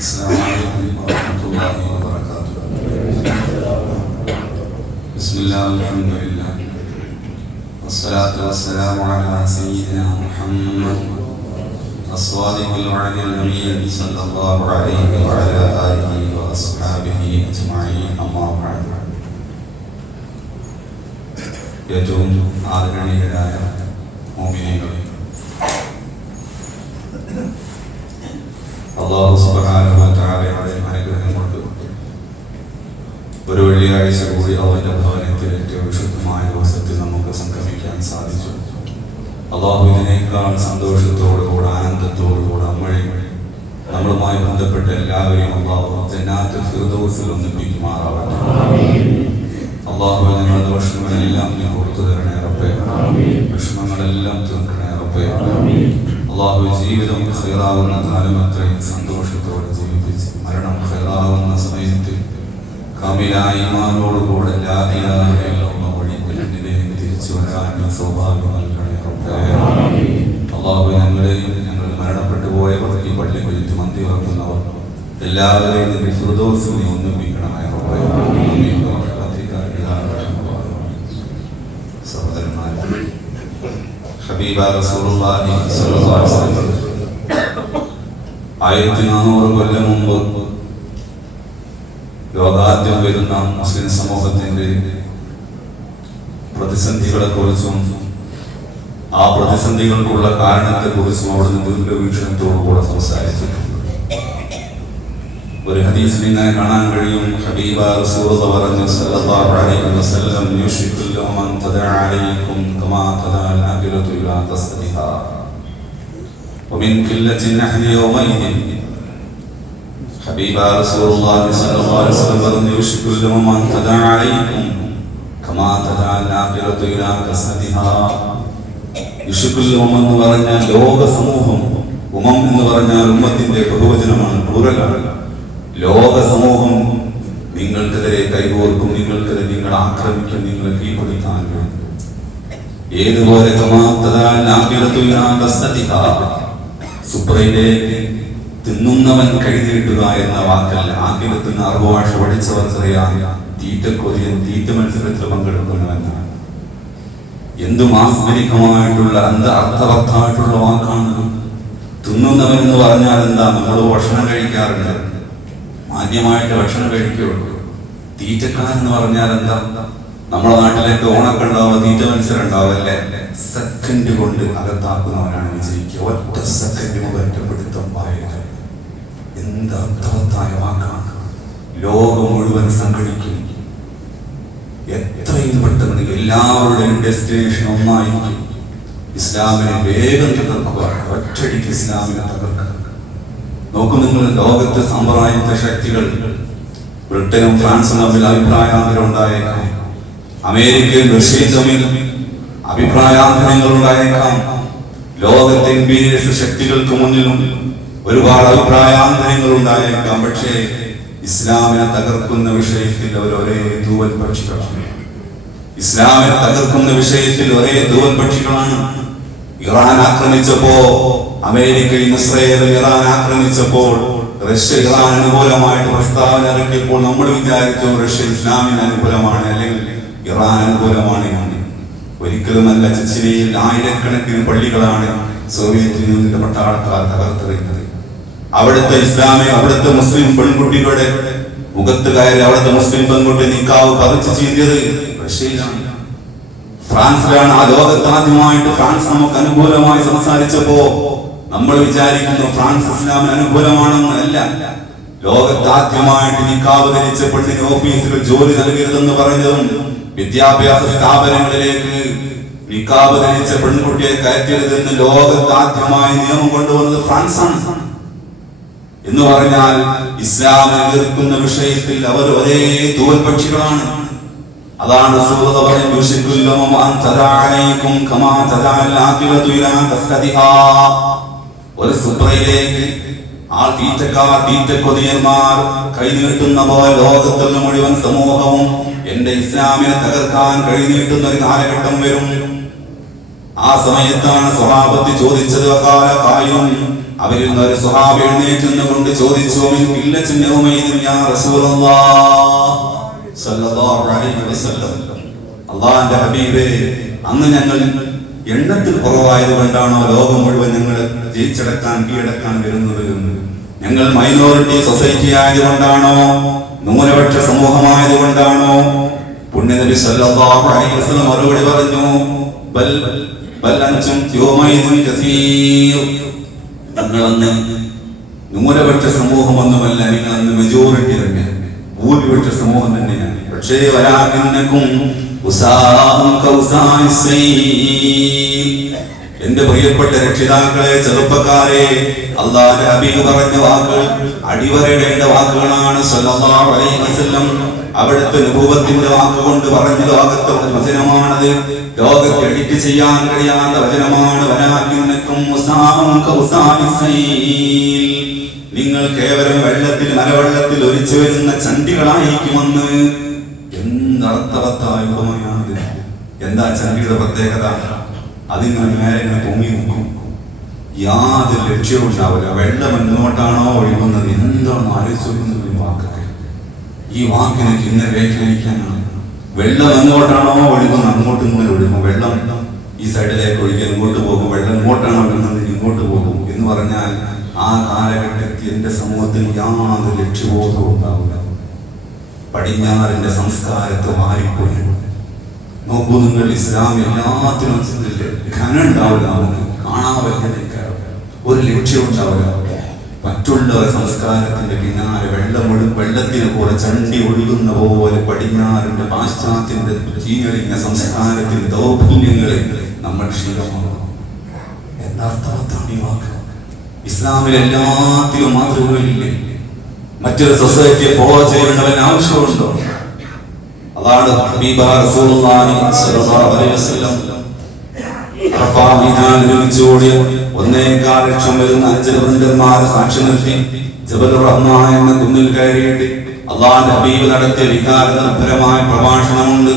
السلام عليكم ورحمة الله وبركاته. بسم الله والحمد لله والصلاة والسلام على سيدنا محمد الصادق الوعد الأمين صلى الله عليه وعلى آله وأصحابه أجمعين. أما بعد. ഏറ്റവും ആദരണീയരായ മുഅ്മിനീങ്ങളെ, അല്ലാഹു സുബ്ഹാനഹു വ തആലയുടെ അനുഗ്രഹം കൊണ്ട് ഒരു വെള്ളിയാഴ്ച കൂടി അവന്റെ ഭവനത്തിൽ ഏറ്റവും വിശുദ്ധമായ ദിവസത്തിൽ നമുക്ക് സംഗമിക്കാൻ സാധിച്ചു. അല്ലാഹു ഇതിനേക്കാൾ സന്തോഷത്തോടുകൂടെ ആനന്ദത്തോടുകൂടെ നമ്മളുമായി ബന്ധപ്പെട്ട എല്ലാവരെയും അല്ലാഹു ജന്നാത്തുൽ ഫിർദൗസിൽ ഒന്നിപ്പിക്കുമാറാവട്ടെ. അല്ലാഹു ഞങ്ങളുടെ ദോഷങ്ങളെല്ലാം നീ പുറത്തു തരണേ റബ്ബേ. വിഷമങ്ങളെല്ലാം തീർക്കണേ റബ്ബേ. അല്ലാഹു ജീവിതം ഖൈറാവുന്ന കാലം അത്രയും സന്തോഷത്തോടെ ജീവിപ്പിച്ച് മരണം ഖൈറാവുന്ന സമയത്ത് കാമിലായ ഈമാനോടുകൂടെ ലാ ഇലാഹ ഇല്ലല്ലാഹ് വഴി പിന്നിലേക്ക് തിരിച്ചു വരാൻ സൗഭാഗ്യം നൽകണേ റബ്ബേ. അല്ലാഹു ഞങ്ങളെയും ഞങ്ങൾ മരണപ്പെട്ടു പോയവർ, ഈ പള്ളി കുഴിച്ച് മന്തി വറക്കുന്നവർ എല്ലാവരെയും നിന്റെ ഫിർദൗസിൽ നീ ഒന്നിപ്പിക്കണമേ റബ്ബേ. സഹോദരന്മാരെ, ഹബീബ റസൂലുള്ളാഹി സ്വല്ലല്ലാഹു അലൈഹി വസല്ലം 1400 കൊല്ലം മുമ്പ് ലോകാദ്യം വരുന്ന മുസ്ലിം സമൂഹത്തിന്റെ പ്രതിസന്ധികളെ കുറിച്ചും ആ പ്രതിസന്ധികൾക്കുള്ള കാരണത്തെ കുറിച്ചും അവിടുന്ന് ദീർഘവീക്ഷണത്തോടുകൂടെ സംസാരിച്ചിട്ടുണ്ട്. ഒരു ഹദീസിൽ ഇങ്ങനെ കാണാൻ കഴിയും, ഹബീബ റസൂലുള്ളാഹി പറഞ്ഞു സല്ലല്ലാഹു അലൈഹി വസല്ലം, യുശ്രികുൽ മൻ തദഅ അലൈക്കും കമാ തദഅ അൽ-ആഖിറതു ഇലാ തസ്ദിഹാ വമിൻ ഖില്ലത്തിൻ നഹ്നി യൗമൈദിൻ. ഹബീബ റസൂലുള്ളാഹി സ്വല്ലല്ലാഹു അലൈഹി വസല്ലം പറഞ്ഞു, യുശ്രികുൽ മൻ തദഅ അലൈക്കും കമാ തദഅ അൽ-ആഖിറതു ഇലാ തസ്ദിഹാ. യുശ്രികുൽ എന്ന് പറഞ്ഞാൽ ലോക സമൂഹം, ഉമ്മം എന്ന് പറഞ്ഞാൽ ഉമ്മത്തിന്റെ ബഹുവചനമാണ്, പ്ലൂറലാണ്. ലോക സമൂഹം നിങ്ങൾക്കെതിരെ കൈകോർക്കും, നിങ്ങൾക്കെതിരെ നിങ്ങൾ ആക്രമിക്കും, നിങ്ങളെ കീഴ്പ്പെടുത്താൻ വേണ്ടി. ഏതുപോലെ സുബ്രയിലേക്ക് തിന്നുന്നവൻ കൈനീട്ടുക എന്ന വാക്കല്ല, ആഖിറത്തിന് അറുഭാഷ പഠിച്ചവർക്കറിയാം തീറ്റക്കൊതിയൻ തീറ്റ മത്സരത്തിൽ പങ്കെടുക്കുന്നവനാണ്. എന്തും ആസ്മരികമായിട്ടുള്ള അർത്ഥവത്തായിട്ടുള്ള വാക്കാണ്. തിന്നുന്നവൻ എന്ന് പറഞ്ഞാൽ എന്താ? നമ്മൾ ഭക്ഷണം കഴിക്കാറുണ്ട്, മാന്യമായിട്ട് ഭക്ഷണം കഴിക്കുകയുള്ളൂ. തീറ്റക്കാരൻ എന്ന് പറഞ്ഞാൽ എന്താ? നമ്മുടെ നാട്ടിലേക്ക് ഓണൊക്കെ ഉണ്ടാവുക, തീറ്റ മത്സരം ഉണ്ടാവുക അല്ലേ? സെക്കൻഡ് കൊണ്ട് അകത്താക്കുന്നവനാണ് വിജയിക്കുക. ഒറ്റ സെക്കൻഡ് ഒറ്റപ്പെടുത്തം പായുക. എന്ത് അർത്ഥവത്തായ വാക്കാണ്! ലോകം മുഴുവൻ സംഘടിക്കും. എത്രയും പെട്ടെന്ന് എല്ലാവരുടെയും ഡെസ്റ്റിനേഷൻ ഒന്നായിരിക്കും. ഇസ്ലാമിനെ വേഗം തകർക്കുക, ഒറ്റയടിക്ക് ഇസ്ലാമിനെ തകർക്കുക. നോക്കൂ നിങ്ങൾ, ലോകത്തെ സമ്പ്രദായത്തെ ശക്തികൾ ബ്രിട്ടനും ഫ്രാൻസും തമ്മിൽ അഭിപ്രായാന്തരം ഉണ്ടായേക്കാം. അമേരിക്കയും റഷ്യയും തമ്മിൽ അഭിപ്രായാന്തരങ്ങൾ ഉണ്ടായേക്കാം. ലോകത്തെ ഇംപീരിയലിസ്റ്റ് ശക്തികൾക്ക് മുന്നിലും ഒരുപാട് അഭിപ്രായാന്തരങ്ങൾ ഉണ്ടായേക്കാം. പക്ഷേ ഇസ്ലാമിനെ തകർക്കുന്ന വിഷയത്തിൽ അവർ ഒരേ തൂവൽ പക്ഷികളാണ്. ഇസ്ലാമിനെ തകർക്കുന്ന വിഷയത്തിൽ ഒരേ തൂവൽ പക്ഷികളാണ്. ഇറാൻ ആക്രമിച്ചപ്പോ അമേരിക്കയും ഇസ്രായേലും ഇറാൻ ആക്രമിച്ചപ്പോൾ റഷ്യ ഇറാൻ അനുകൂലമായിട്ട് പ്രസ്താവന ഇറക്കിയപ്പോൾ നമ്മൾ വിചാരിച്ചു റഷ്യ ഇസ്ലാമിന് അനുകൂലമാണ് അല്ലെങ്കിൽ ഇറാൻ അനുകൂലമാണ് എന്ന്. ഒരിക്കലുമല്ല. ചെച്ചിനിയിൽ ആയിരക്കണക്കിന് പള്ളികളാണ് സോവിയറ്റ് യൂണിയന്റെ പട്ടാളക്കാർ തകർത്തെറിഞ്ഞത്. അവിടുത്തെ ഇസ്ലാമിക, അവിടുത്തെ മുസ്ലിം പെൺകുട്ടികളുടെ മുഖത്ത് കയറി അവിടുത്തെ മുസ്ലിം പെൺകുട്ടി നിക്കാവ് പറിച്ചു ചീന്തിയത് റഷ്യയിലാണ്, ഫ്രാൻസിലാണ്. ആ ലോകത്താദ്യമായിട്ട് ഫ്രാൻസ് നമുക്ക് അനുകൂലമായി സംസാരിച്ചപ്പോ നമ്മൾ വിചാരിക്കുന്നു ഫ്രാൻസ് ഇസ്ലാമിന് അനുകൂലമാണെന്ന്. അല്ല, ലോകത്താദ്യമായിട്ട് നിക്കാബ് ധരിച്ച പെണ്ണിന് ഓഫീസിൽ ജോലി നൽകരുതെന്ന് പറഞ്ഞതും വിദ്യാഭ്യാസ സ്ഥാപനങ്ങളിലേക്ക് നിക്കാബ് ധരിച്ച പെൺകുട്ടിയെ കയറ്റരുതെന്ന് ലോകത്താദ്യമായി നിയമം കൊണ്ടുവന്നത് ഫ്രാൻസാണ്. എന്ന് പറഞ്ഞാൽ ഇസ്ലാമിനെ എതിർക്കുന്ന വിഷയത്തിൽ അവർ ഒരേ തൂവൽ പക്ഷികളാണ്. അതാണ് ഒരു സുബ്രയിലേക്ക് ആ തീറ്റക്കൊതിയന്മാർ കൈനീട്ടുന്ന പോലെ ലോകത്തുള്ള മുഴുവൻ സമൂഹവും എന്റെ ഇസ്ലാമിനെ തകർക്കാൻ കൈനീട്ടുന്ന ഒരു കാലഘട്ടം വരും. ആ സമയത്താണ് സ്വഹാബത്ത് ചോദിച്ചത്, അവരിൽ നിന്ന് ഒരു സ്വഹാബി എഴുന്നേറ്റ് നിന്നുകൊണ്ട് ചോദിച്ചു, യാ റസൂലല്ലാഹ് സല്ലല്ലാഹു അലൈഹി വസല്ലം, അല്ലാഹുവിന്റെ ഹബീബേ, അന്ന് ഞങ്ങൾ എണ്ണത്തിൽ കുറവായത് കൊണ്ടാണോ ലോകം മുഴുവൻ ഞങ്ങൾ ജയിച്ചടക്കാൻ കീഴടക്കാൻ വരുന്നത്? ഞങ്ങൾ മൈനോറിറ്റി സൊസൈറ്റി ആയതുകൊണ്ടാണോ? ന്യൂനപക്ഷ സമൂഹമായത് കൊണ്ടാണോ? പുണ്യനബി സല്ലല്ലാഹു അലൈഹി വസല്ലം മറുപടി പറഞ്ഞു, ബൽ ബൽ അൻതും യൗമൈദിൻ കസീർ. നിങ്ങളന്ന് ന്യൂനപക്ഷ സമൂഹമൊന്നുമല്ല, നിങ്ങളന്ന് മെജോറിറ്റി തന്നെ, ഭൂരിപക്ഷ സമൂഹം തന്നെയാണ്. പക്ഷേ വലാകിന്നകും ഉസാഉൻ കൗസാഇസ് സൈൽ. എന്റെ പ്രിയപ്പെട്ട രക്ഷിതാക്കളെ, ചെറുപ്പക്കാരെ, അല്ലാഹുവിന്റെ ഹബീബ് പറഞ്ഞ വാക്കുകൾ അടിവരയിടേണ്ട വാക്കുകളാണ്. സല്ലല്ലാഹു അലൈഹി വസല്ലം അവിടുത്തെ നബുവത്തിന്റെ വാക്കുകൊണ്ട് പറഞ്ഞ ലോകത്തെ വചനമാണത്. ലോകത്തെ എഡിറ്റ് ചെയ്യാൻ കഴിയാത്ത വചനമാണ്. വലാകിന്നകും ഉസാഉൻ കൗസാഇസ് സൈൽ. നിങ്ങൾ കേവലം വെള്ളത്തിൽ, മലവെള്ളത്തിൽ ഒലിച്ചു വരുന്ന ചണ്ടികളായിരിക്കുമെന്ന്. എന്തർത്ഥവത്തായ ഉപമയാണിത്! എന്താ ചണ്ടിയുടെ പ്രത്യേകത? അതിങ്ങനെ മേലെ ഇങ്ങനെ പൊങ്ങി നിൽക്കും, യാതൊരു ലക്ഷ്യവും ഉണ്ടാവില്ല. വെള്ളം എങ്ങോട്ടാണോ ഒഴുകുന്നത്, എന്താണോ ആലോചിക്കുന്നത് വാക്കൊക്കെ. ഈ വാക്കിനെ ഇങ്ങനെ വ്യാഖ്യാനിക്കാനാണ്. വെള്ളം എങ്ങോട്ടാണോ ഒഴുകുന്നത് അങ്ങോട്ട് ഇങ്ങനെ ഒഴുകും. വെള്ളം ഈ സൈഡിലേക്ക് ഒഴുകി ഇങ്ങോട്ട് പോകും, വെള്ളം ഇങ്ങോട്ടാണോ ഒഴുകുന്നത് ഇങ്ങോട്ട് പോകും എന്ന് പറഞ്ഞാൽ ആ കാലഘട്ടത്തിൽ എന്റെ സമൂഹത്തിൽ യാതൊരു ലക്ഷ്യബോധവും ഉണ്ടാവില്ല. പടിഞ്ഞാറിന്റെ സംസ്കാരത്തെ മാറിപ്പോയി. നോക്കൂ നിങ്ങൾ, ഇസ്ലാം എല്ലാത്തിനും ഘനം ഉണ്ടാവില്ല, നമുക്ക് കാണാൻ ഒരു ലക്ഷ്യം ഉണ്ടാവില്ല. മറ്റുള്ള സംസ്കാരത്തിന്റെ പിന്നാലെ വെള്ളത്തിന് പോലെ ചണ്ടി ഒഴുകുന്ന പോലെ പടിഞ്ഞാറിന്റെ പാശ്ചാത്യന്റെ ചീഞ്ഞളിഞ്ഞ സംസ്കാരത്തിന്റെ ദൗർബല്യങ്ങളെ നമ്മൾ ശീലമാകും. എന്നർത്ഥവത്താണ് ഈ വാക്ക്. ഇസ്ലാമിൽ എല്ലാത്തിലും മാതൃകകളില്ലേ? മറ്റൊരു സൊസൈറ്റിയെ ഫോളോ ചെയ്യേണ്ടവൻ ആവശ്യമുണ്ടോ? അതാണ് ഹബീബായ റസൂലുള്ളാഹി സ്വല്ലല്ലാഹു അലൈഹി വസല്ലം അറഫാ മൈതാനിൽ ഒരുമിച്ചോടിയ 1.25 ലക്ഷം വരുന്ന 5 വൃന്ദന്മാരെ സാക്ഷി നിർത്തി ജബൽ റഹ്മാൻ എന്ന കുന്നിൽ കയറിയിട്ട് അല്ലാഹുവിന്റെ ഹബീബ് നടത്തിയ വികാരനിർഭരമായ പ്രഭാഷണമുണ്ട്.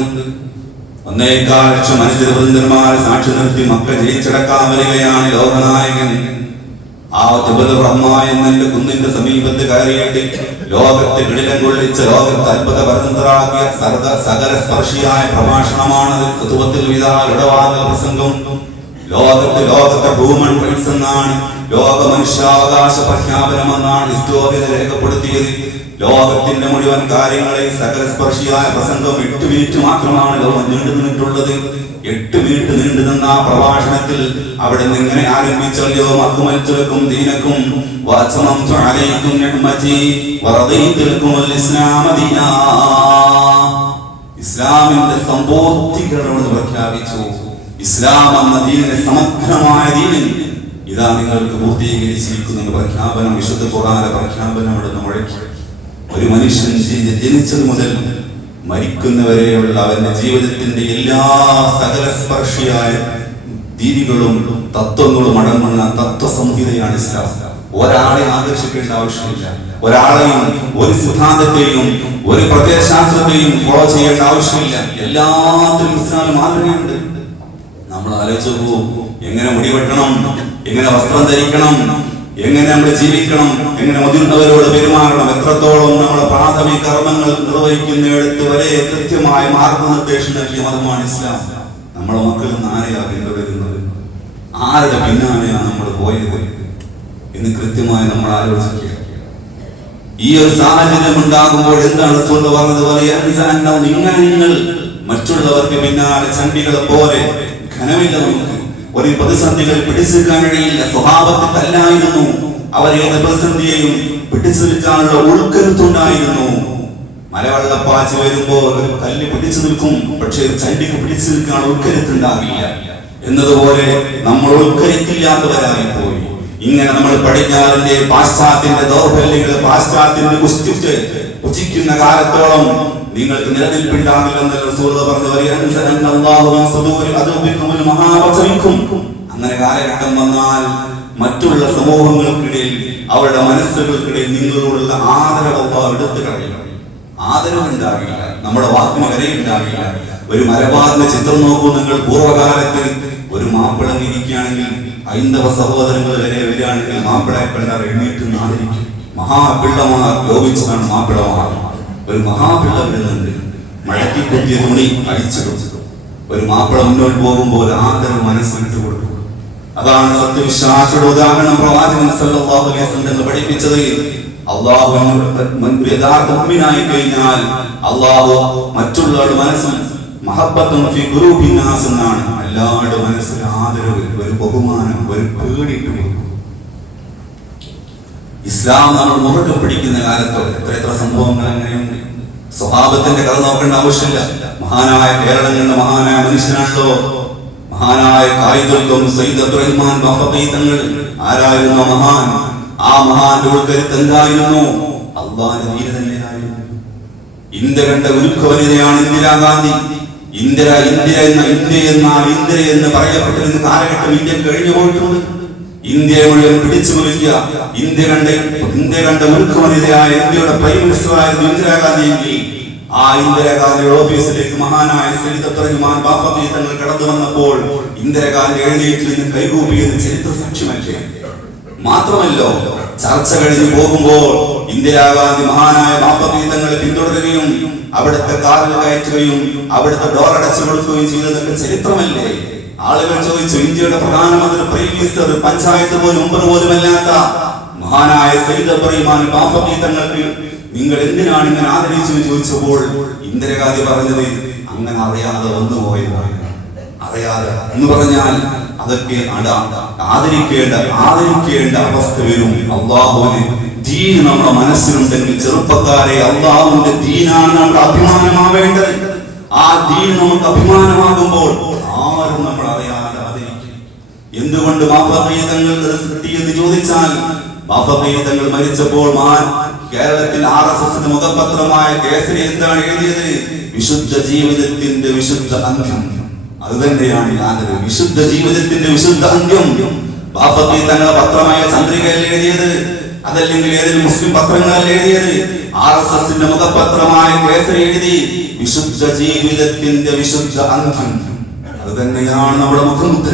1.25 ലക്ഷം 5 വൃന്ദന്മാരെ സാക്ഷി നിർത്തി മക്ക ജയിച്ചടക്കാൻ വരികയാണ് ലോകനായകൻ. ആ ജബൽ റഹ്മാൻ എന്ന കുന്നിന്റെ സമീപത്ത് കയറിയിട്ട് ലോകത്തെ കിടിലം കൊള്ളിച്ച, ലോകത്തെ അത്ഭുത പരന്തരാക്കിയ സകല സ്പർശിയായ പ്രഭാഷണമാണത്. ഖുതുബത്തുൽ വിദായുടെ പ്രസംഗം. ലോകത്തെ ഹ്യൂമൻ റൈറ്റ്സ് എന്നാണ്, ലോക മനുഷ്യാവകാശ പ്രഖ്യാപനം എന്നാണ് ഹിസ്റ്റോറിയൻ രേഖപ്പെടുത്തിയത്. ലോകത്തിന്റെ മുഴുവൻ കാര്യങ്ങളെ സകല സ്പർശിയായ പ്രസംഗം 8 മിനിറ്റ് മാത്രമാണ് ലോകം നീണ്ടു നിന്നിട്ടുള്ളത്. 8 മിനിറ്റ് നീണ്ടു നിന്ന ആ പ്രഭാഷണത്തിൽ അവിടെ നിന്ന് ഇങ്ങനെ ആരംഭിച്ചല്ലോ, അക്മൽതുലക്കും ദീനക്കും വഅത്മംതു അലൈക്കും നിഅമതി വറദീതു ലക്കുമുൽ ഇസ്ലാമ ദീനാ. ഇസ്ലാമിന്റെ സമ്പൂർത്തീകരണം പ്രഖ്യാപിച്ചു. ഇസ്ലാം എന്ന ദീനിനെ, സമഗ്രമായ ദീനിൽ ഇതാ നിങ്ങൾക്ക് പൂർത്തീകരിച്ചിരിക്കുന്ന പ്രഖ്യാപനം, വിശുദ്ധ ഖുർആനിലെ പ്രഖ്യാപനം അവിടെ മുഴക്കി. ഒരു മനുഷ്യൻ ജനിച്ചത് മുതൽ മരിക്കുന്നവരെയുള്ള അവന്റെ ജീവിതത്തിന്റെ എല്ലാ സകല സ്പർശിയായ രീതികളും തത്വങ്ങളും അടങ്ങുന്ന തത്വസംഹിതയാണ് ഇസ്ലാം. ഒരാളെ ആകർഷിക്കേണ്ട ആവശ്യമില്ല. ഒരാളെയും ഒരു സിദ്ധാന്തത്തെയും ഒരു പ്രത്യയശാസ്ത്രത്തെയും ഫോളോ ചെയ്യേണ്ട ആവശ്യമില്ല. എല്ലാത്തിലും ഇസ്ലാമിൽ മാതൃകയുണ്ട്. നമ്മൾ ആലോചിച്ചു പോകും, എങ്ങനെ മുടി വെട്ടണം, എങ്ങനെ വസ്ത്രം ധരിക്കണം, എങ്ങനെ നമ്മൾ ജീവിക്കണം, എങ്ങനെ മുതിർന്നവരോട് പെരുമാറണം, എത്രത്തോളം നമ്മുടെ പ്രാഥമിക കർമ്മങ്ങൾ നിർവഹിക്കുന്നിടത്ത് വരെ കൃത്യമായ മാർഗനിർദ്ദേശം നൽകിയ മതമാണ് ഇസ്ലാം. നമ്മളെ മക്കളിൽ നിന്ന് ആരെയാണ് പിന്തുടരുന്നത്? ആരുടെ പിന്നാലെയാണ് നമ്മൾ പോയത് എന്ന് കൃത്യമായി നമ്മൾ ആലോചിക്കുക. ഈ ഒരു സാഹചര്യം ഉണ്ടാകുമ്പോൾ എന്താണ് റസൂൽ പറഞ്ഞതുപോലെ, നിങ്ങൾ മറ്റുള്ളവർക്ക് പിന്നാലെ ചണ്ടികളെ പോലെ ഘനമില്ല. നമുക്ക് ഒരു പ്രതിസന്ധികൾ പിടിച്ചു നിൽക്കാൻ കഴിയില്ല. സ്വഭാവത്തിലല്ലായിരുന്നു അവരെ പ്രതിസന്ധിയെയും പിടിച്ചു നിൽക്കാനുള്ള ഉൾക്കരുത്തുണ്ടായിരുന്നു. മലവെള്ളപ്പാച്ച് വരുമ്പോൾ ഒരു കല്ല് പിടിച്ചു നിൽക്കും, പക്ഷേ ചണ്ടിക്ക് പിടിച്ചു നിൽക്കാൻ ഉൾക്കരുത്തുണ്ടാകില്ല. എന്നതുപോലെ നമ്മൾ ഉൾക്കരുത്തില്ലാത്തവരായി പോയി. ഇങ്ങനെ നമ്മൾ പടിഞ്ഞാറിന്റെ പാശ്ചാത്യന്റെ ദൗർബല്യങ്ങൾ, പാശ്ചാത്യന്റെ ഉച്ചിക്കുന്ന കാലത്തോളം നിങ്ങൾക്ക് നിലനിൽപ്പുണ്ടാകില്ലെന്ന് റസൂൽ പറഞ്ഞു. അങ്ങനെ കാലഘട്ടം വന്നാൽ മറ്റുള്ള സമൂഹങ്ങൾക്കിടയിൽ, അവരുടെ മനസ്സുകൾക്കിടയിൽ നിങ്ങളോടുള്ള ആദരവ് എടുത്തു കളയും. ആദരവുണ്ടാകില്ല, നമ്മുടെ വാക്കിന് വിലയുണ്ടാകില്ല. ഒരു മലബാറിന്റെ ചിത്രം നോക്കൂ നിങ്ങൾ. പൂർവ്വകാലത്ത് ഒരു മാപ്പിള ഇരിക്കുകയാണെങ്കിൽ ഹൈന്ദവ സഹോദരങ്ങൾ വരെ വരികയാണെങ്കിൽ മാപ്പിളയെ കണ്ടാൽ എഴുന്നേറ്റ് ആദരിക്കും. മഹാപിള്ളമാർ ലോപിച്ചതാണ് മാപ്പിളമാർ. ഒരു മഹാപിള്ള വരുന്നുണ്ട്, മടക്കി കുത്തിയ തുണി അടിച്ചിടും. ഒരു മാപ്പിള മുന്നോട്ട് പോകുമ്പോൾ ആദരവ് മനസ്സിലിട്ട് കൊടുക്കും. അതാണ് സത്യവിശ്വാസിയുടെ ഉദാഹരണം. പ്രവാചകൻ സല്ലല്ലാഹു അലൈഹി വസല്ലം പഠിപ്പിച്ചത്, അല്ലാഹു യഥാർത്ഥ മുഅ്മിനായി കഴിഞ്ഞാൽ അല്ലാഹു മറ്റുള്ളവരുടെ മനസ്സിൽ മഹബ്ബത്തുൻ ഫീ ഖുലൂബിൻ നാസ് എന്നാണ്. എല്ലാവരുടെ മനസ്സിൽ ആദരവ്, ഒരു ബഹുമാനം, ഒരു പേടിയിട്ട് കൊടുക്കും. ഇസ്ലാം നമ്മൾ മുറുകെ പിടിക്കുന്ന കാലത്ത് എത്ര സംഭവങ്ങൾ അങ്ങനെയുണ്ട്. സ്വഹാബത്തിന്റെ കഥ നോക്കേണ്ട ആവശ്യമില്ല. മഹാനായ കേരളങ്ങളുടെ മഹാനായ മനുഷ്യനാണല്ലോ മഹാനായ കായികത്വം സയ്യിദ് അബ്ദുറഹ്മാൻ ബഫഖി തങ്ങൾ. ആരായിരുന്നു മഹാൻ? ആ മഹാന്റെ ഉൾക്കരുത്ത് എന്തായിരുന്നു? അല്ലാഹുവിന്റെ ദീൻ തന്നെയായിരുന്നു. ഇന്ത്യ കണ്ട ഉരുക്കവനിതയാണ് ഇന്ദിരാഗാന്ധി. ഇന്ദിര എന്ന് പറയപ്പെട്ടിരുന്ന കാലഘട്ടം ഇന്ത്യ കഴിഞ്ഞു പോയിട്ടുണ്ട്. ഇന്ത്യയെ മുഴുവൻ പിടിച്ചു മുറുക്കിയ ഇന്ത്യ കണ്ട ഉരുക്കവനിതയായ ഇന്ത്യയുടെ പ്രൈം മിനിസ്റ്ററായിരുന്നു ഇന്ദിരാഗാന്ധി എങ്കിൽ ആ ഇന്ദിരാഗാന്ധിയുടെ ഓഫീസിലേക്ക് മഹാനായ സയ്യിദ് അബ്ദുറഹ്മാൻ ബഫഖി തങ്ങൾ കടന്നു വന്നപ്പോൾ ഇന്ദിരാഗാന്ധി എഴുന്നേറ്റ് നിന്ന് കൈകൂപ്പിയെന്ന് ചരിത്ര സാക്ഷ്യമല്ലേ. മാത്രമല്ലോ, ചർച്ച കഴിഞ്ഞു പോകുമ്പോൾ ഇന്ദിരാഗാന്ധി മഹാനായ ബഫഖി തങ്ങളെ പിന്തുടരുകയും അവിടുത്തെ കാറിൽ കയറ്റുകയും അവിടുത്തെ ഡോർ അടച്ചു കൊടുക്കുകയും ചെയ്തതൊക്കെ ചരിത്രമല്ലേ. ആളുകൾ ചോദിച്ചു, ഇന്ത്യയുടെ പ്രധാനമന്ത്രി പ്രൈം മിനിസ്റ്റർ പഞ്ചായത്ത് മെമ്പർ പോലുമല്ലാത്ത മഹാനായ സയ്യിദ് അബ്ദുറഹ്മാൻ ബഫഖി തങ്ങൾക്ക് നിങ്ങൾ എന്തിനാണ് ഇങ്ങനെ ആദരിച്ചു ചോദിച്ചപ്പോൾ ഇന്ദിരാഗാന്ധി പറഞ്ഞത്, അങ്ങനെ അറിയാതെ വന്നുപോയതാണ്. അറിയാതെ എന്ന് പറഞ്ഞാൽ അതൊക്കെ ആദരിക്കേണ്ട അവസ്ഥ വരും. അല്ലാഹുവിന് ദീൻ നമ്മുടെ മനസ്സിലുണ്ടെങ്കിൽ ചെറുപ്പക്കാരെ, അല്ലാഹുവിന്റെ ദീനാണ് നമ്മുടെ അഭിമാനമാവേണ്ടത്. ആ ദീൻ നമുക്ക് അഭിമാനമാകുമ്പോൾ ആരും നമ്മൾ അറിയാതെ ആദരിക്കും. എന്തുകൊണ്ട് ബഫഖി തങ്ങൾ കിട്ടിയെന്ന് ചോദിച്ചാൽ, ബഫഖി തങ്ങൾ മരിച്ചപ്പോൾ കേരളത്തിൽ RSSന്റെ മുഖപത്രമായ കേസരി എന്താണ് എഴുതിയത്? വിശുദ്ധ ജീവിതത്തിന്റെ വിശുദ്ധ അന്ത്യം. അത് തന്നെയാണ് ആദരവ്. വിശുദ്ധ ജീവിതത്തിന്റെ വിശുദ്ധ അന്ത്യം ബഫഖി തങ്ങളുടെ പത്രമായ ചന്ദ്രികയിൽ എഴുതിയത്, അതല്ലെങ്കിൽ ഏതെങ്കിലും മുസ്ലിം പത്രങ്ങളിൽ എഴുതിയത്. RSSന്റെ മുഖപത്രമായ കേസരി എഴുതി വിശുദ്ധ ജീവിതത്തിന്റെ വിശുദ്ധ അന്ത്യം. അത് തന്നെയാണ് നമ്മുടെ മുഖമുദ്ര.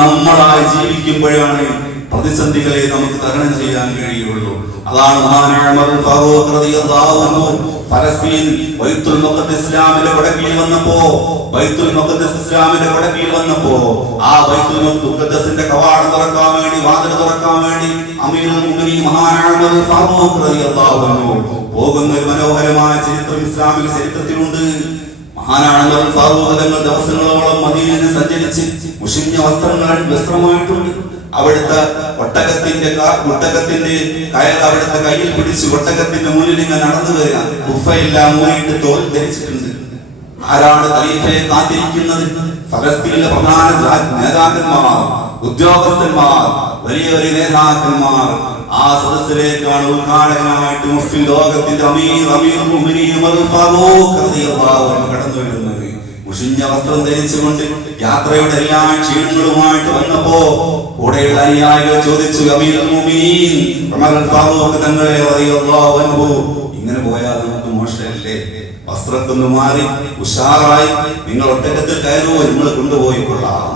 നമ്മളായി ജീവിക്കുമ്പോഴാണ് പ്രതിസന്ധികളെ നമുക്ക് തരണം ചെയ്യാൻ കഴിയുള്ളൂ. അതാണ് മഹാനായ ഉമർ ഫാറൂഖ് റളിയല്ലാഹു അൻഹു ഫലസ്തീൻ ബൈത്തുൽ മുഖദ്ദസ് ഇസ്ലാമിന്റെ കൊടക്കീഴിൽ വന്നപ്പോ ആ ബൈത്തുൽ മുഖദ്ദസിന്റെ കവാടം തുറക്കാൻ വേണ്ടി, വാതിൽ തുറക്കാൻ വേണ്ടി അമീറുൽ മുഅ്മിനീൻ മഹാനായ ഉമർ ഫാറൂഖ് റളിയല്ലാഹു അൻഹു പോകുന്ന ഒരു മനോഹരമായ ചരിത്രം ഇസ്ലാമിക ചരിത്രത്തിലുണ്ട്. മഹാനായ ഉമർ ഫാറൂഖ് തങ്ങൾ ദിവസങ്ങളോളം മദീനയിൽ സഞ്ചരിച്ച് മുഷിഞ്ഞ വസ്ത്രമായിട്ടുണ്ട്. അവിടുത്തെ ഒട്ടകത്തിന്റെ കയർ അവിടുത്തെ കയ്യിൽ പിടിച്ച് ഒട്ടകത്തിന്റെ മുന്നിൽ ഇങ്ങനെ നടന്നു വരിക. കുഫയെല്ലാം മൂടിയിട്ട് തോൽ ധരിച്ചിട്ടുണ്ട്. ആരാണ് ഖലീഫയെ കാത്തിരിക്കുന്നത്? ഫലസ്തീനിലെ പ്രധാന നേതാക്കന്മാർ, ഉദ്യോഗസ്ഥന്മാർ, വലിയ നേതാക്കന്മാർ. ആ സദസ്സിലേക്കാണ് ഉദ്ഘാടകനായിട്ട് മുസ്ലിം ലോകത്തിന്റെ അമീറുൽ മുഅ്മിനീൻ ഉമർ ഫാറൂഖ് റളിയല്ലാഹു അൻഹു കടന്നു വരുന്നത്. മുഷിഞ്ഞ വസ്ത്രം ധരിച്ചുകൊണ്ട് യാത്രയുടെ എല്ലാ ക്ഷീണങ്ങളുമായിട്ട് വന്നപ്പോ കൂടെയുള്ള അനുയായികൾ ചോദിച്ചു, അമീറുൽ മുഅ്മിനീൻ ഉമർ ഫാറൂഖ് തങ്ങളെ റളിയല്ലാഹു അൻഹു, ഇങ്ങനെ പോയാൽ നമുക്ക് മോശമല്ലേ? വസ്ത്രത്തൊന്ന് മാറി ഉഷാറായി നിങ്ങൾ ഒട്ടകത്തിൽ കയറുമോ? നിങ്ങൾ കൊണ്ടുപോയി കൊള്ളാം.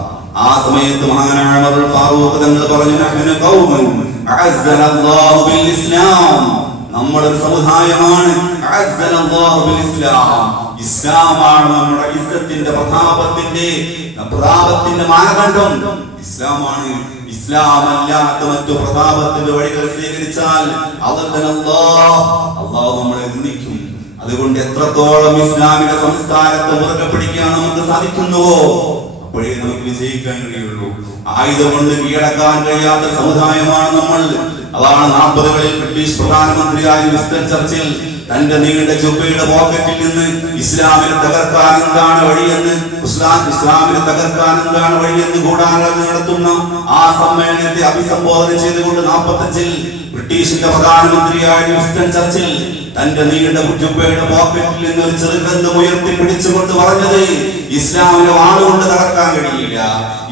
ആ സമയത്ത് മഹാനായ ഉമർ ഫാറൂഖ് തങ്ങൾ പറഞ്ഞു, നഹ്നു ഖൗമുൻ അഅസ്സനല്ലാഹു ബിൽ ഇസ്ലാം. നമ്മളൊരു സമുദായമാണ്. അഅസ്സനല്ലാഹു ബിൽ ഇസ്ലാം. ഇസ്ലാമാണ് നമ്മുടെ ഇസ്സത്തിന്റെ പ്രതാപത്തിന്റെ മാനദണ്ഡം. ഇസ്ലാമാണ്. ഇസ്ലാമല്ലാത്ത മറ്റു പ്രതാപത്തിന്റെ വഴികൾ സ്വീകരിച്ചാൽ അല്ലാഹു നമ്മളെ നിന്ദിക്കും. അതുകൊണ്ട് എത്രത്തോളം ഇസ്ലാമിക സംസ്കാരത്തെ മുറുകെ പിടിക്കാൻ നമുക്ക് സാധിക്കുന്നുവോ അപ്പോഴേ നമുക്ക് വിജയിക്കാൻ കഴിയുള്ളൂ. ആയുധം കൊണ്ട് കീഴടക്കാൻ കഴിയാത്ത സമുദായമാണ് നമ്മൾ. അതാണ് 40കളിൽ ബ്രിട്ടീഷ് പ്രധാനമന്ത്രിയായ വിൻസ്റ്റൺ ചർച്ചിൽ തന്റെ നീണ്ട ജുബ്ബയുടെ പോക്കറ്റിൽ നിന്ന് ഇസ്ലാമിനെ തകർക്കാൻ എന്താണ് വഴിയെന്ന് ഗൂഢാലോചന നടത്തുന്ന ആ സമ്മേളനത്തെ അഭിസംബോധന ചെയ്തുകൊണ്ട് 45-ൽ ബ്രിട്ടീഷിന്റെ പ്രധാനമന്ത്രിയായ വിൻസ്റ്റൺ ചർച്ചിൽ തന്റെ നീണ്ട ജുബ്ബയുടെ പോക്കറ്റിൽ നിന്ന് ഒരു ചെറുഗ്രന്ഥം ഉയർത്തി പിടിച്ചുകൊണ്ട് പറഞ്ഞത്, ഇസ്ലാമിനെ വാളുകൊണ്ട് തകർക്കാൻ കഴിയില്ല,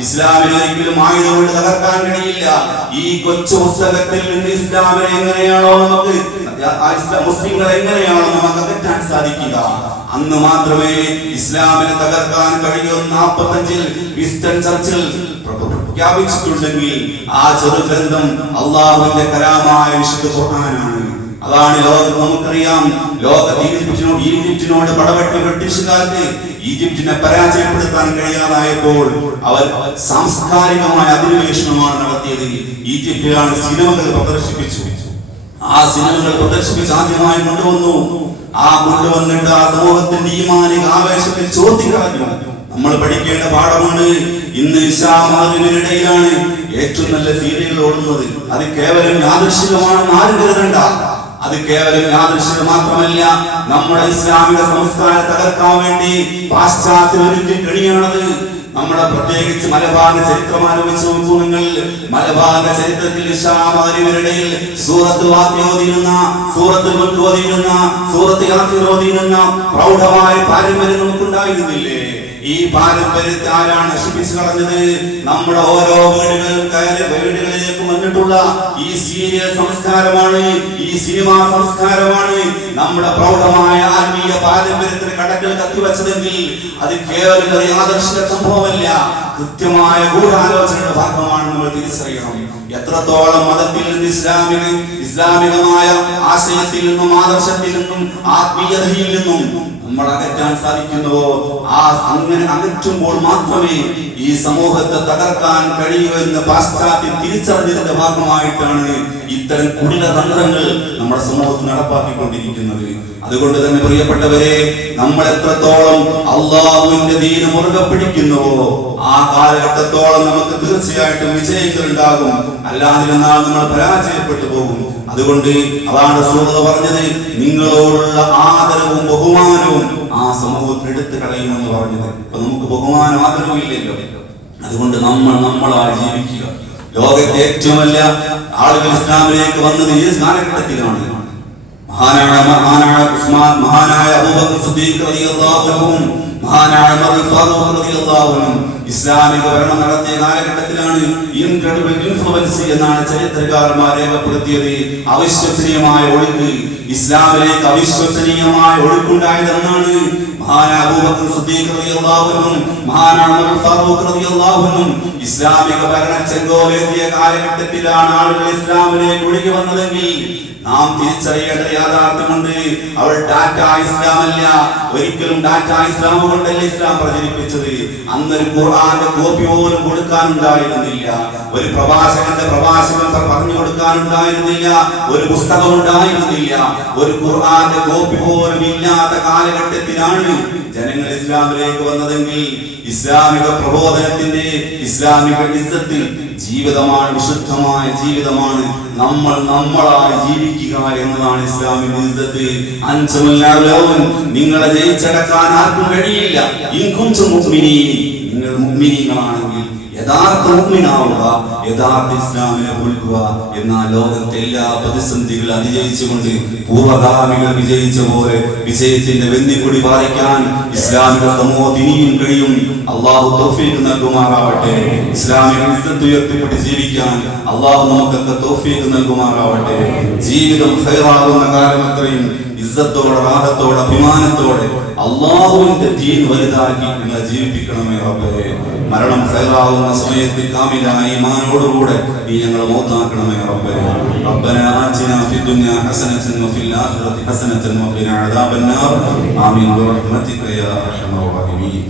ഇസ്ലാമിനെ ഒരിക്കലും ആയുധം കൊണ്ട് തകർക്കാൻ കഴിയില്ല. ഈ കൊച്ചു പുസ്തകത്തിൽ നിന്ന് ഇസ്ലാമിനെ എങ്ങനെയാണോ നമുക്ക് മുസ്ലിങ്ങൾ എങ്ങനെയാണോ നമുക്ക് അകറ്റാൻ സാധിക്കുക, അന്ന് മാത്രമേ ഇസ്ലാമിനെ തകർക്കാൻ കഴിയൂ. 45-ൽ വിൻസ്റ്റൺ ചർച്ചിൽ പ്രഖ്യാപിച്ചിട്ടുണ്ടെങ്കിൽ ആ ചെറുഗ്രന്ഥം അള്ളാഹുവിന്റെ കലാമായ വിശുദ്ധ ഖുർആനാണ്. അതാണ് ലോകം. നമുക്കറിയാം, ലോകത്ത് ഈജിപ്തിനോട് പടവെട്ടി ബ്രിട്ടീഷുകാർക്ക് ഈജിപ്തിനെ പരാജയപ്പെടുത്താൻ കഴിയാതായപ്പോൾ അവർ സാംസ്കാരികമായ അധിനിവേശനമാണ് നടത്തിയത്. ഈജിപ്തിലാണ് സിനിമകൾ പ്രദർശിപ്പിച്ചു. ആ സിനിമകൾ പ്രദർശിപ്പിച്ച് ആദ്യമായി കൊണ്ടുവന്നു. കൊണ്ടുവന്നിട്ട് ആ സമൂഹത്തിന്റെ ഈമാനിക ആവേശത്തിൽ ചോർത്തിക്കളഞ്ഞു. നമ്മൾ പഠിക്കേണ്ട പാഠമാണ്. ഇന്ന് ഇടയിലാണ് ഏറ്റവും നല്ല സീരിയൽ ഓടുന്നത്. അത് കേവലം യാദൃശ്ചികമാണെന്ന് ആരും കരുതണ്ട. അത് കേവലം യാദൃശ്ചികം മാത്രമല്ല, നമ്മുടെ ഇസ്ലാമിക സംസ്കാരം തകർക്കാൻ വേണ്ടി പാശ്ചാത്യ ഒരുക്കി കെണിയാണത്. നമ്മുടെ പ്രത്യേകിച്ച് മലബാറിന്റെ ചരിത്രം ആലോചിച്ച് നോക്കൂ നിങ്ങൾ. മലബാറിന്റെ ചരിത്രത്തിൽ ഇടയിൽ സൂറത്ത് വാഖിഅ ഓതിയിരുന്ന, സൂറത്തുൽ മുൽക്ക് ഓതിയിരുന്ന, സൂറത്ത് യാസീൻ ഓതിയിരുന്ന പ്രൗഢമായ പാരമ്പര്യം നമുക്കുണ്ടായിരുന്നില്ലേ? ഈ പാരമ്പര്യത്തെ ആരാണ് നശിപ്പിച്ചു കളഞ്ഞത്? നമ്മുടെ ഓരോ വീടുകളിലേക്ക് വന്നിട്ടുള്ള ഈ സീരിയൽ സംസ്കാരമാണ്, ഈ സിനിമാ സംസ്കാരമാണ് നമ്മുടെ പ്രൗഢമായ ആത്മീയ പാരമ്പര്യത്തിന് കടക്കൽ കത്തിവെച്ചതെങ്കിൽ അത് കേവലം ഒരു യാദൃശ്ചിക സംഭവമല്ല, കൃത്യമായ ഗൂഢാലോചനയുടെ ഭാഗമാണ് നമ്മൾ തിരിച്ചറിയണം. എത്രത്തോളം മതത്തിൽ നിന്ന് ഇസ്ലാമികമായ ആശയത്തിൽ നിന്നും ആദർശത്തിൽ നിന്നും ആത്മീയതയിൽ നിന്നും നമ്മൾ അകറ്റാൻ സാധിക്കുന്നുവോ, അങ്ങനെ അകറ്റുമ്പോൾ മാത്രമേ ഈ സമൂഹത്തെ തകർക്കാൻ കഴിയൂ എന്ന് പാശ്ചാത്യം തിരിച്ചറിഞ്ഞതിന്റെ ഭാഗമായിട്ടാണ് ഇത്തരം കുടില തന്ത്രങ്ങൾ നമ്മുടെ സമൂഹത്തിൽ നടപ്പാക്കിക്കൊണ്ടിരിക്കുന്നത്. അതുകൊണ്ട് തന്നെ പ്രിയപ്പെട്ടവരെ, നമ്മൾ എത്രത്തോളം അള്ളാഹുവിന്റെ ദീൻ മുറുകെ പിടിക്കുന്നുവോ ആ കാലഘട്ടത്തോളം നമുക്ക് തീർച്ചയായിട്ടും വിജയങ്ങൾ ഉണ്ടാകും. അല്ലാതിരുന്നാൽ നമ്മൾ പരാജയപ്പെട്ടു പോകും. അതുകൊണ്ട് അതാണ് റസൂൽ പറഞ്ഞത്, നിങ്ങളോടുള്ള ആദരവും ബഹുമാനവും ആ സമൂഹത്തിൽ എടുത്തു കളയുമെന്ന് പറഞ്ഞത്. അപ്പൊ നമുക്ക് ബഹുമാനം ആദരവും ഇല്ലല്ലോ. അതുകൊണ്ട് നമ്മളായി ജീവിക്കുക. ലോകത്തെ ഏറ്റവും വലിയ ആളുകൾ ഇസ്ലാമിലേക്ക് വന്നത് ഈ കാലഘട്ടത്തിലാണ്. മഹാനായ ഉസ്മാൻ, മഹാനായ അബൂബക്കർ സിദ്ദീഖ് റളിയല്ലാഹു അൻഹു, മഹാനായ ഉമർ ഫാറൂഖ് റളിയല്ലാഹു അൻഹു ഇസ്ലാമിക ഭരണം നടത്തിയ കാലഘട്ടത്തിലാണ് ഇൻക്രെഡിബിൾ ഇൻഫ്ലുവൻസ് എന്നാണ് ചരിത്രകാരന്മാർ രേഖപ്പെടുത്തിയത്. അവിശ്വസനീയമായ ഒഴുക്ക്, ഇസ്ലാമിലേക്ക് അവിശ്വസനീയമായ ഒഴുക്കുണ്ടായതെന്നാണ്. മഹാനായ അബൂബക്കർ സിദ്ദീഖ് റളിയല്ലാഹു അൻഹു, മഹാനായ ഉമർ ഫാറൂഖ് റളിയല്ലാഹു അൻഹു ഇസ്ലാമിക ഭരണ ചെങ്കോലേന്തിയ കാലഘട്ടത്തിലാണ് ആളുകൾ ഇസ്ലാമിലേക്ക് ഒഴുകി വന്നതെങ്കിൽ നാം തിരിച്ചറിയേണ്ട യാഥാർത്ഥ്യമുണ്ട്. അവൾ ടാറ്റ ഇസ്ലാമല്ല, ഒരിക്കലും ടാറ്റ ഇസ്ലാം കൊണ്ടല്ല ഇസ്ലാം പ്രചരിപ്പിച്ചത്. അന്നൊരു ഖുർആന്റെ കോപ്പി പോലും കൊടുക്കാനുണ്ടായിരുന്നില്ല, ഒരു പ്രഭാഷകന്റെ പ്രഭാഷകൻ പറഞ്ഞു കൊടുക്കാനുണ്ടായിരുന്നില്ല, ഒരു പുസ്തകം ഉണ്ടായിരുന്നില്ല, ഒരു ഖുർആന്റെ കോപ്പി പോലും ഇല്ലാത്ത കാലഘട്ടത്തിലാണ് ജനങ്ങൾ ഇസ്ലാമിലേക്ക് വന്നതെങ്കിൽ ഇസ്ലാമിക പ്രബോധനത്തിന്റെ, ഇസ്ലാമിക ഇസ്സത്തിൽ ജീവിതമാണ്, വിശുദ്ധമായ ജീവിതമാണ്. നമ്മളായി ജീവിക്കുക എന്നതാണ് ഇസ്ലാമിക ഇസ്സത്ത്. നിങ്ങളെ ജയിച്ചടക്കാൻ ആർക്കും കഴിയില്ല. നിങ്ങൾ മുഅ്മിനീങ്ങളാണെങ്കിൽ യഥാർത്ഥ മുഅ്മിനാവുക, യഥാർത്ഥ ഇസ്ലാമിനെ പുൽകുക. എന്നാൽ ലോകത്തെ എല്ലാ പ്രതിസന്ധികളും അതിജയിച്ചുകൊണ്ട് പൂർവ്വഗാമികൾ വിജയിച്ച പോലെ വിജയത്തിന്റെ വെന്നിക്കൊടി പാറിക്കാൻ ഇസ്ലാമിക സമൂഹത്തിന് ഇനിയും കഴിയും. അള്ളാഹു തൗഫീഖ് നൽകുമാറാവട്ടെ. ഇസ്ലാമിക ഇസ്സത്ത് ഉയർത്തിപ്പിടി ജീവിക്കാൻ അള്ളാഹു നമുക്കൊക്കെ തൗഫീഖ് നൽകുമാറാവട്ടെ. ജീവിതം ഖൈറാകുന്ന കാലം അത്രയും ഇസ്സത്തോടെ, റാഹത്തോടെ, അഭിമാനത്തോടെ അള്ളാഹുവിന്റെ ദീൻ വലുതാക്കി നിങ്ങളെ ജീവിപ്പിക്കണമേ റബ്ബേ. മരണം ഖൈറാവുന്ന സമയത്ത് കാമിലായ ഈമാനോടുകൂടെ നീ ഞങ്ങളെ മൗത്താക്കണമേ റബ്ബേ. റബ്ബനാ ആതിനാ ഫിദ്ദുനിയാ ഹസനതൻ വഫിൽ ആഖിറതി ഹസനതൻ വഖിനാ അദാബന്നാർ. ആമീൻ ബിറഹ്മതിക യാ അർഹമർ റഹീമീൻ.